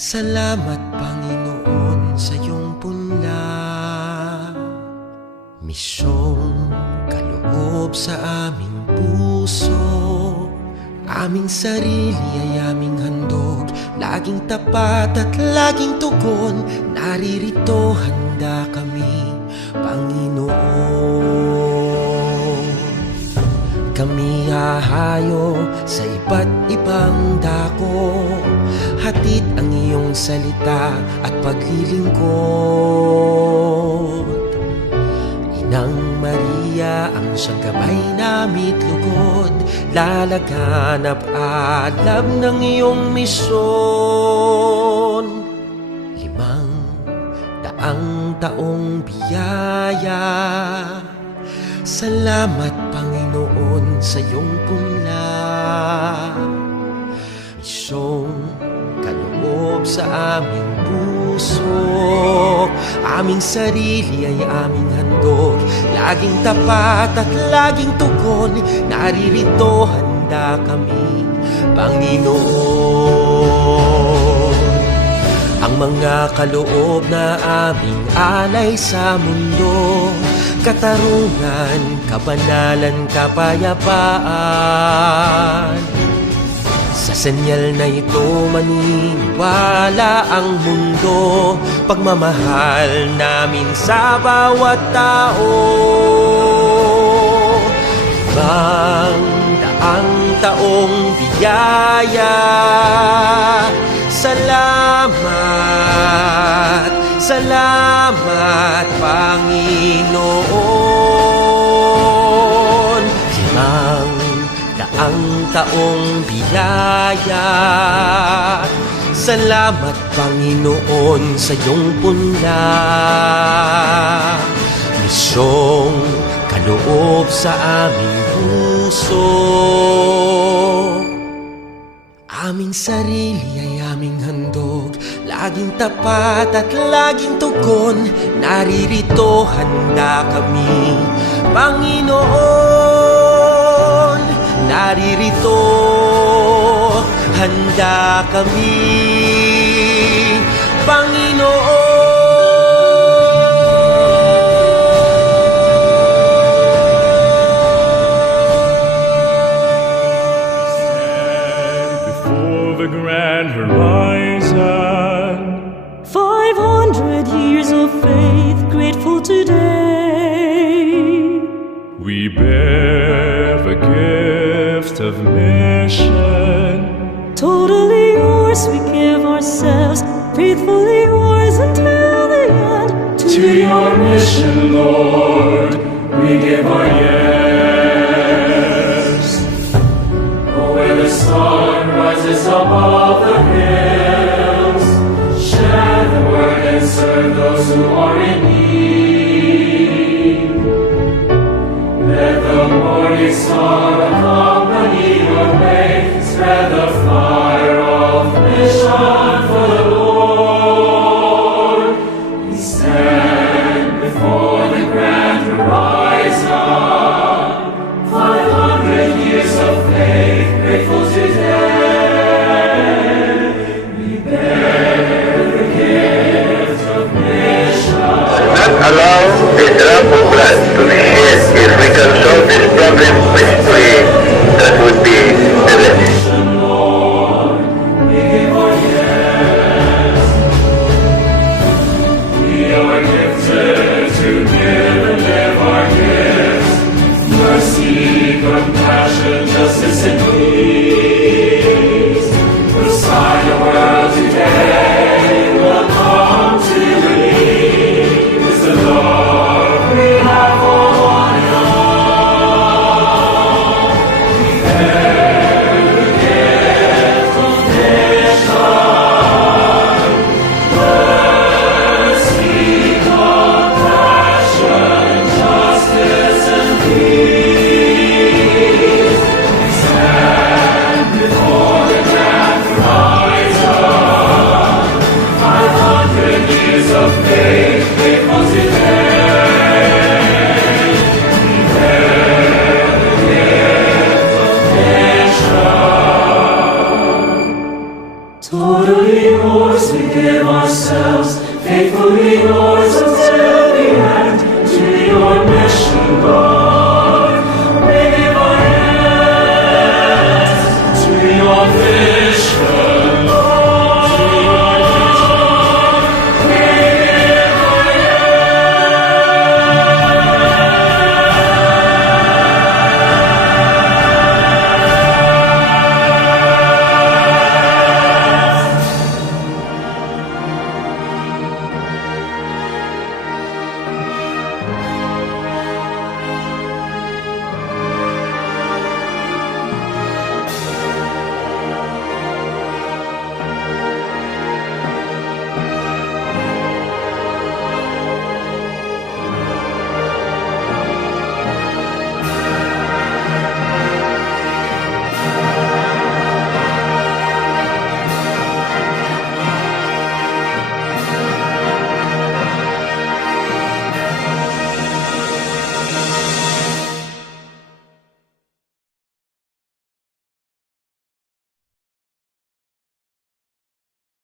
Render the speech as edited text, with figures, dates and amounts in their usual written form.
Salamat Panginoon sa iyong punla, misyong kaloob sa aming puso. Aming sarili ay aming handog, laging tapat at laging tugon. Naririto handa kami, Panginoon. Kami hahayo sa iba't ibang dako, hatid ang iyong salita at paglilingkod. Inang Maria ang siyang gabay namit lugod, lalaganap alam ng iyong misyon. 500 taong biyaya, salamat Panginoon sa iyong punla, misyong kaloob sa aming puso. Aming sarili ay aming handog, laging tapat at laging tugon. Naririto handa kami, Panginoon. Ang mga kaloob na aming alay sa mundo, katarungan, kabanalan, kapayapaan. Sa senyal na ito maniniwala ang mundo, pagmamahal namin sa bawat tao. 500 taong biyaya, salamat, salamat Panginoon. 500 taong biyaya, salamat Panginoon sa iyong punla, misyong kaloob sa aming puso. Aming sarili ay aming handog, laging tapat at laging tugon. Naririto handa kami, Panginoon. Naririto handa kami, Panginoon. The grand horizon, 500 years of faith, grateful today. we bear the gift of mission. Totally yours, we give ourselves, faithfully yours until the end. To your mission, Lord, we give our yes. Oh, where the sun rises above the hills, share the word and serve those who are in need. Let the morning star accompany your way, spread the fire of mission for the Lord. We stand before the grand horizon, yours we give ourselves, faithfully yours until the end. To your mission,